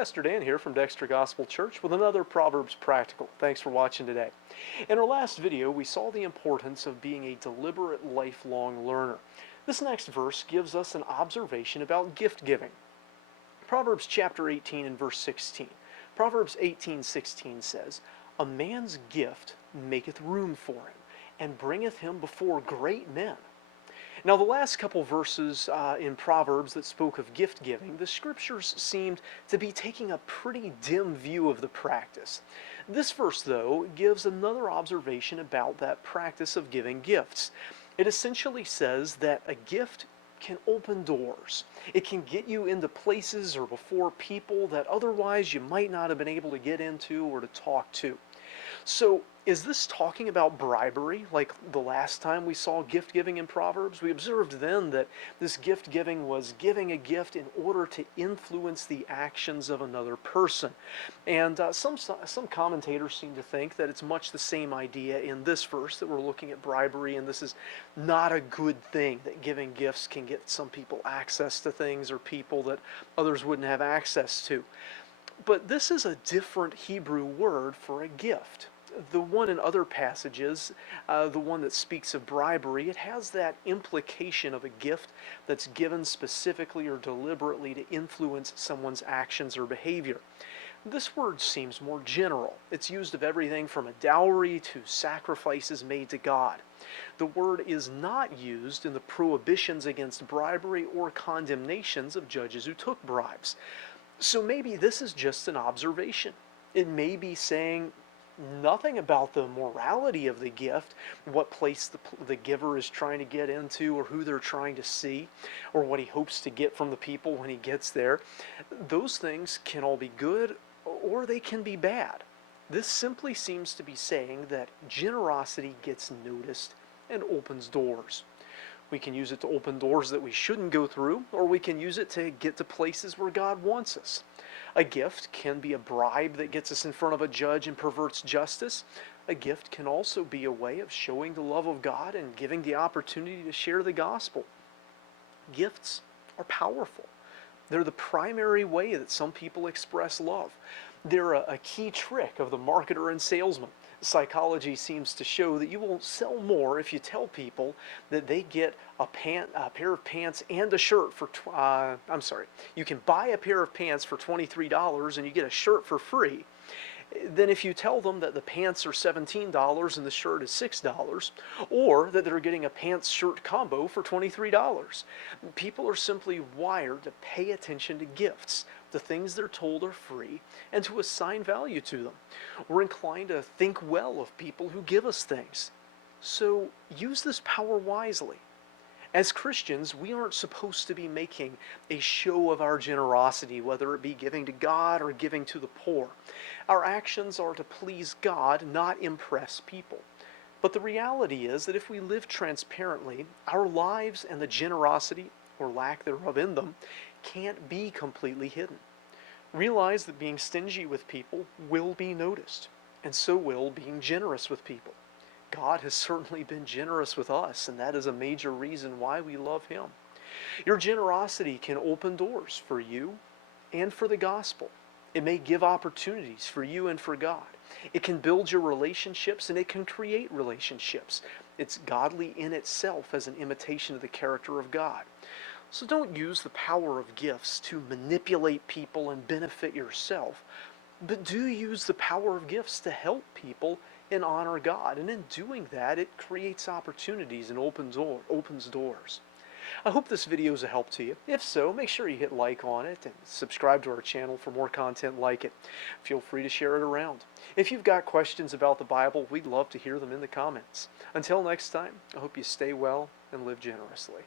Pastor Dan here from Dexter Gospel Church with another Proverbs Practical. Thanks for watching today. In our last video, we saw the importance of being a deliberate, lifelong learner. This next verse gives us an observation about gift giving. Proverbs chapter 18 and verse 16. Proverbs 18:16 says, "A man's gift maketh room for him, and bringeth him before great men." Now, the last couple verses in Proverbs that spoke of gift giving, the scriptures seemed to be taking a pretty dim view of the practice. This verse, though, gives another observation about that practice of giving gifts. It essentially says that a gift can open doors. It can get you into places or before people that otherwise you might not have been able to get into or to talk to. So, is this talking about bribery like the last time we saw gift giving in Proverbs? We observed then that this gift giving was giving a gift in order to influence the actions of another person. And some commentators seem to think that it's much the same idea in this verse, that we're looking at bribery, and this is not a good thing, that giving gifts can get some people access to things or people that others wouldn't have access to. But this is a different Hebrew word for a gift. The one in other passages, the one that speaks of bribery, it has that implication of a gift that's given specifically or deliberately to influence someone's actions or behavior. This word seems more general. It's used of everything from a dowry to sacrifices made to God. The word is not used in the prohibitions against bribery or condemnations of judges who took bribes. So maybe this is just an observation. It may be saying nothing about the morality of the gift, what place the giver is trying to get into, or who they're trying to see, or what he hopes to get from the people when he gets there. Those things can all be good, or they can be bad. This simply seems to be saying that generosity gets noticed and opens doors. We can use it to open doors that we shouldn't go through, or we can use it to get to places where God wants us. A gift can be a bribe that gets us in front of a judge and perverts justice. A gift can also be a way of showing the love of God and giving the opportunity to share the gospel. Gifts are powerful. They're the primary way that some people express love. They're a key trick of the marketer and salesman. Psychology seems to show that you will sell more if you tell people that they get a pair of pants and a shirt for, you can buy a pair of pants for $23 and you get a shirt for free, than if you tell them that the pants are $17 and the shirt is $6, or that they're getting a pants-shirt combo for $23. People are simply wired to pay attention to gifts, the things they're told are free, and to assign value to them. We're inclined to think well of people who give us things. So use this power wisely. As Christians, we aren't supposed to be making a show of our generosity, whether it be giving to God or giving to the poor. Our actions are to please God, not impress people. But the reality is that if we live transparently, our lives and the generosity, or lack thereof in them, can't be completely hidden. Realize that being stingy with people will be noticed, and so will being generous with people. God has certainly been generous with us, and that is a major reason why we love Him. Your generosity can open doors for you and for the gospel. It may give opportunities for you and for God. It can build your relationships, and it can create relationships. It's godly in itself as an imitation of the character of God. So don't use the power of gifts to manipulate people and benefit yourself, but do use the power of gifts to help people and honor God. And in doing that, it creates opportunities and opens doors. I hope this video is a help to you. If so, make sure you hit like on it and subscribe to our channel for more content like it. Feel free to share it around. If you've got questions about the Bible, we'd love to hear them in the comments. Until next time, I hope you stay well and live generously.